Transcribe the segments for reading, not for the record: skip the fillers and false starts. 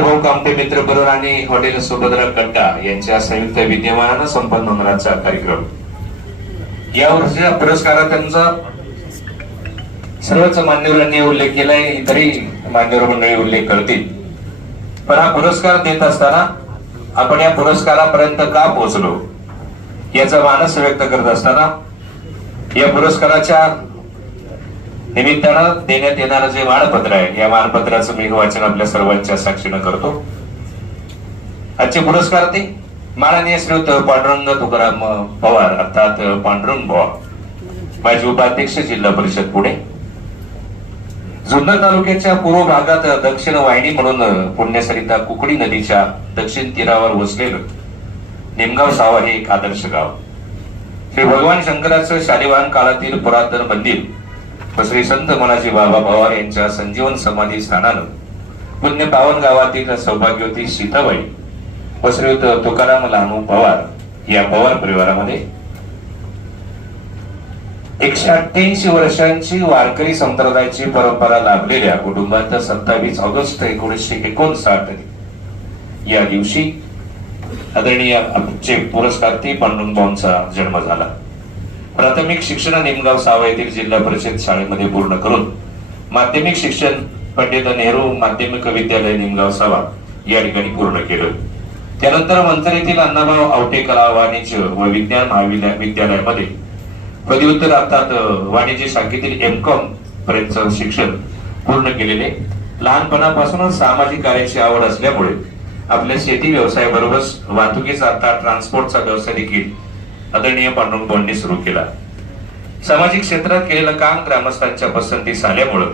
भाऊ कामटे मित्र बरोबर आणि हॉटेल सुभद्रा कट्टा यांच्या संयुक्त विद्यमानानं संपन्न होणारा कार्यक्रम। या वर्षीच्या पुरस्काराचा सर्वच मान्यवरांनी उल्लेख केलाय, इतरही मान्यवर मंडळी उल्लेख करतील। पण हा पुरस्कार देत असताना आपण या पुरस्कारापर्यंत का पोहोचलो याचा मानस व्यक्त करत असताना या पुरस्काराच्या निमित्तानं देण्यात येणारं जे मानपत्र आहे या मानपत्राचं मी वाचन आपल्या सर्वांच्या साक्षीनं करतो। आजचे पुरस्कार ते माननीय श्रीयुत पांडुरंग तुकाराम पवार अर्थात पांडुरंग बुवा, माजी उपाध्यक्ष जिल्हा परिषद पुणे। जुन्नर तालुक्याच्या पूर्व भागात दक्षिण वाहिनी म्हणून पुण्यसरिता कुकडी नदीच्या दक्षिण तीरावर वसलेलं निमगाव सावा हे एक आदर्श गाव। श्री भगवान शंकराचं शालिवाहन काळातील पुरातन मंदिर व श्री संत मनाजी बाबा पवार यांच्या संजीवन समाधी स्थानानं पुण्य पावन गावातील सौभाग्यवती सीताबाई व श्रीयुत तुकाराम लानू पवार या पवार परिवारामध्ये 188 वर्षांची वारकरी संप्रदायाची परंपरा लाभलेल्या कुटुंबात 27 ऑगस्ट 1959 या दिवशी आदरणीय आमचे पुरस्कारती पांडुरंग बुवांचा जन्म झाला। प्राथमिक शिक्षण निमगाव सावा येथील जिल्हा परिषद शाळेमध्ये पूर्ण करून माध्यमिक शिक्षण पंडित नेहरू माध्यमिक विद्यालय निमगाव सावा या ठिकाणी पूर्ण केलं। त्यानंतर मंतर येथील अण्णाभाऊ आवटे कला वाणिज्य व विज्ञान महाविद्यालयामध्ये पदव्युत्तर अर्थात वाणिज्य शाखेतील M.Com पर्यंत शिक्षण पूर्ण केलेले। लहानपणापासूनच सामाजिक कार्याची आवड असल्यामुळे आपल्या शेती व्यवसायाबरोबरच वाहतुकीचा अर्थात ट्रान्सपोर्टचा व्यवसाय देखील आदरणीय पांडुरंग बुवांनी सुरू केला। सामाजिक क्षेत्रात केलेलं काम ग्रामस्थांच्या पसंतीस आल्यामुळे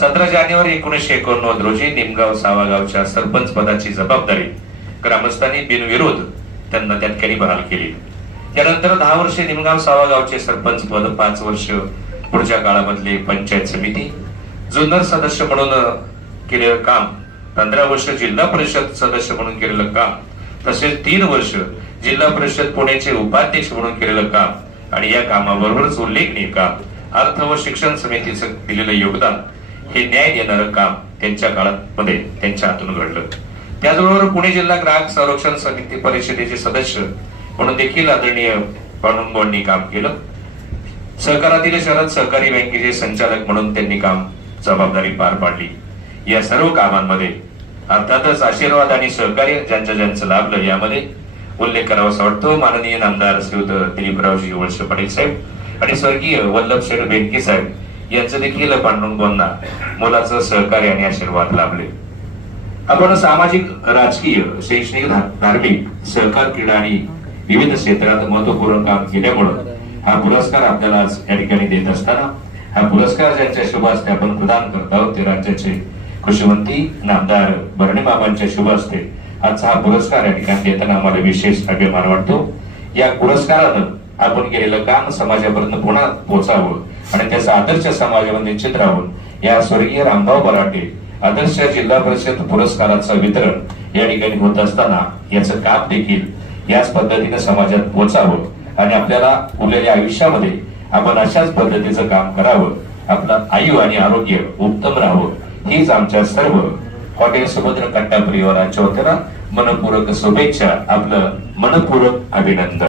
17 जानेवारी 1989 रोजी निमगाव सावा गावच्या सरपंच पदाची जबाबदारी ग्रामस्थांनी बिनविरोध त्यांना त्या ठिकाणी बहाल केली। त्यानंतर 10 वर्षे निमगाव सावा गावचे सरपंच पद, 5 वर्ष पुढच्या काळामधले पंचायत समिती जुन्नर सदस्य म्हणून केलेलं काम, 15 वर्ष जिल्हा परिषद सदस्य म्हणून केलेलं काम, तसेच 3 वर्ष जिल्हा परिषद पुणेचे उपाध्यक्ष म्हणून केलेलं काम आणि या कामाबरोबरच उल्लेखनीय काम अर्थ व शिक्षण समितीचं दिलेलं योगदान हे न्याय देणारं काम त्यांच्या काळामध्ये त्यांच्या हातून घडलं। त्याचबरोबर पुणे जिल्हा ग्राहक संरक्षण समिती परिषदेचे सदस्य म्हणून देखील आदरणीय पांडुरंग बुवांनी काम केलं। सहकारातील शहरात सहकारी बँकेचे संचालक म्हणून त्यांनी काम जबाबदारी पार पाडली। या सर्व कामांमध्ये अर्थातच आशीर्वाद आणि सहकार्य ज्यांचं लाभलं यामध्ये उल्लेख करावासा वाटतो माननीय नामदार श्रीयुत दिलीपरावजी वळसे पाटील साहेब आणि स्वर्गीय वल्लभ शेठ बेनके साहेब यांचं देखील पांडुरंग बुवांना मोलाचं सहकार्य आणि आशीर्वाद लाभले। आपण सामाजिक, राजकीय, शैक्षणिक, धार्मिक, सहकार, क्रीडा आणि विविध क्षेत्रात महत्वपूर्ण काम केल्यामुळे हा पुरस्कार आपल्याला या ठिकाणी देत असताना हा पुरस्कार ज्यांच्या शुभ हस्ते आपण प्रदान करत आहोत ते राज्याचे कृषीमंत्री नामदार भरणे बाबांच्या शुभ हस्ते आजचा हा पुरस्कार या ठिकाणी देताना आम्हाला विशेष अभिमान वाटतो। या पुरस्कारानं आपण केलेलं काम समाजापर्यंत पुन्हा पोहोचावं आणि त्याचा आदर्श समाजामध्ये निश्चित राहून या स्वर्गीय रामभाऊ बराटे आदर्श जिल्हा परिषद पुरस्काराचं वितरण या ठिकाणी होत असताना याचं काम देखील याच पद्धतीने समाजात पोहोचावं आणि आपल्याला उरलेल्या आयुष्यामध्ये आपण अशाच पद्धतीचं काम करावं, आपलं आयु आणि आरोग्य उत्तम राहावं हीच आमच्या सर्व हॉटेल सुभद्रा कट्टा परिवाराच्या वतीनं मनपूर्वक शुभेच्छा, आपलं मनपूर्वक अभिनंदन।